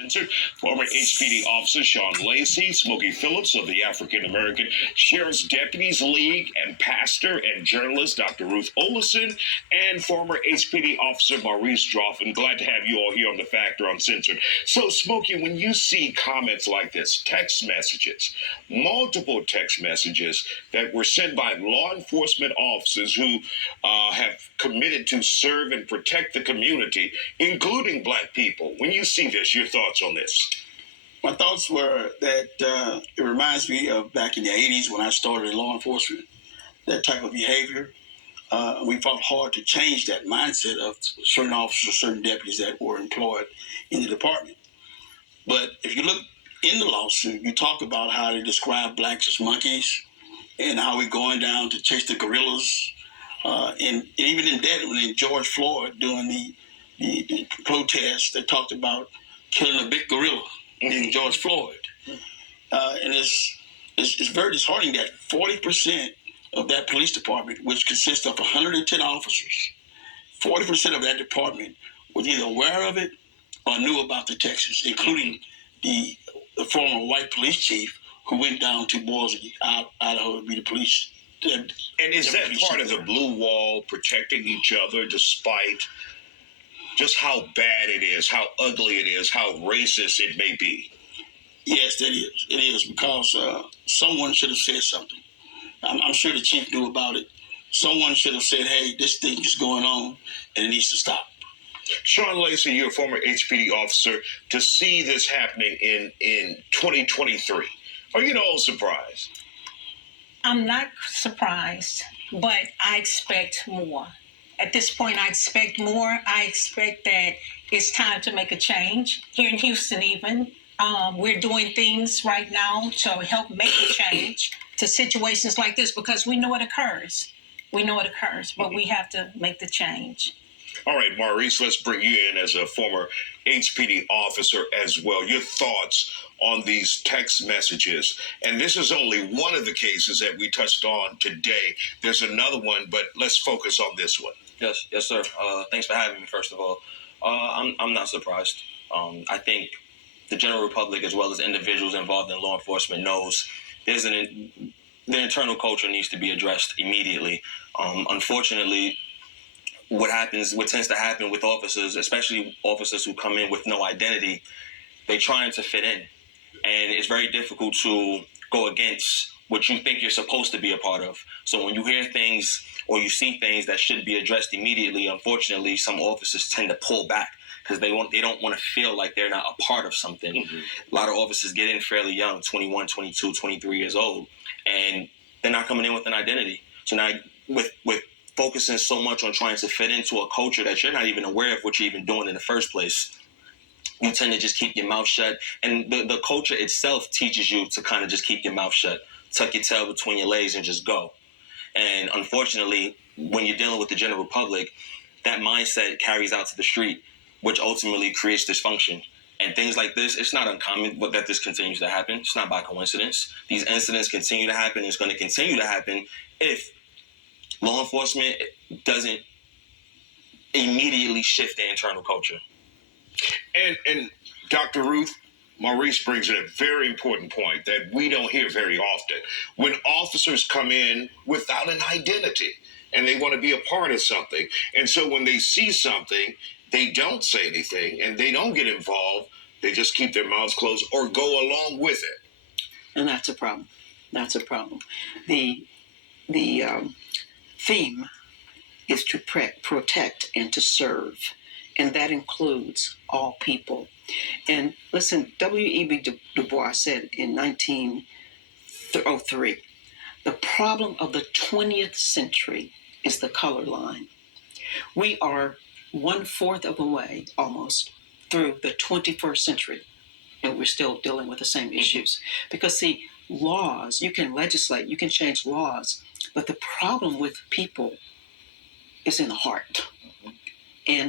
Censored. Former HPD officer Sean Lacey, Smokey Phillips of the African American Sheriff's Deputies League, and pastor and journalist Dr. Ruth Olison, and former HPD officer Raised.Of. And glad to have you all here on The Factor Uncensored. So, Smokey, when you see comments like this, text messages, multiple text messages that were sent by law enforcement officers who have committed to serve and protect the community, including black people, when you see this, your thoughts on this? My thoughts were that it reminds me of back in the 80s when I started in law enforcement, that type of behavior. We fought hard to change that mindset of certain officers, certain deputies that were employed in the department. But if you look in the lawsuit, you talk about how they describe blacks as monkeys and how we're going down to chase the gorillas. And even in that, when George Floyd doing the protest, they talked about killing a big gorilla named George Floyd. And it's very disheartening that 40% of that police department, which consists of 110 officers, 40% of that department was either aware of it or knew about the texts, including the former white police chief who went down to Boise, Idaho, to be the police. And is that part of the blue wall, protecting each other despite just how bad it is, how ugly it is, how racist it may be? Yes, that is. It is, because someone should have said something. I'm sure the chief knew about it. Someone should have said, hey, this thing is going on and it needs to stop. Sean Lacey, you're a former HPD officer. To see this happening in 2023, are you at all surprised? I'm not surprised, but I expect more. At this point, I expect more. I expect that it's time to make a change. Here in Houston even, we're doing things right now to help make a change to situations like this because we know it occurs. We know it occurs, but we have to make the change. All right, Maurice, let's bring you in as a former HPD officer as well. Your thoughts on these text messages. And this is only one of the cases that we touched on today. There's another one, but let's focus on this one. Yes, sir. Thanks for having me, first of all. I'm not surprised. I think the general public, as well as individuals involved in law enforcement, knows the internal culture needs to be addressed immediately. Unfortunately, what tends to happen with officers, especially officers who come in with no identity, they're trying to fit in. And it's very difficult to go against what you think you're supposed to be a part of. So when you hear things or you see things that should be addressed immediately, unfortunately, some officers tend to pull back because they don't want to feel like they're not a part of something. Mm-hmm. A lot of officers get in fairly young, 21, 22, 23 years old, and they're not coming in with an identity. So now with focusing so much on trying to fit into a culture that you're not even aware of what you're even doing in the first place, you tend to just keep your mouth shut. And the culture itself teaches you to kind of just keep your mouth shut, tuck your tail between your legs and just go. And unfortunately, when you're dealing with the general public, that mindset carries out to the street, which ultimately creates dysfunction. And things like this, it's not uncommon that this continues to happen. It's not by coincidence. These incidents continue to happen. It's going to continue to happen if law enforcement doesn't immediately shift the internal culture. And Dr. Ruth, Maurice brings in a very important point that we don't hear very often. When officers come in without an identity and they want to be a part of something, and so when they see something, they don't say anything and they don't get involved, they just keep their mouths closed or go along with it. And that's a problem. That's a problem. The theme is to protect and to serve. And that includes all people. And listen, W.E.B. Du Bois said in 1903, the problem of the 20th century is the color line. We are 1/4 of the way, almost, through the 21st century, and we're still dealing with the same issues. Because, see, laws, you can legislate, you can change laws, but the problem with people is in the heart.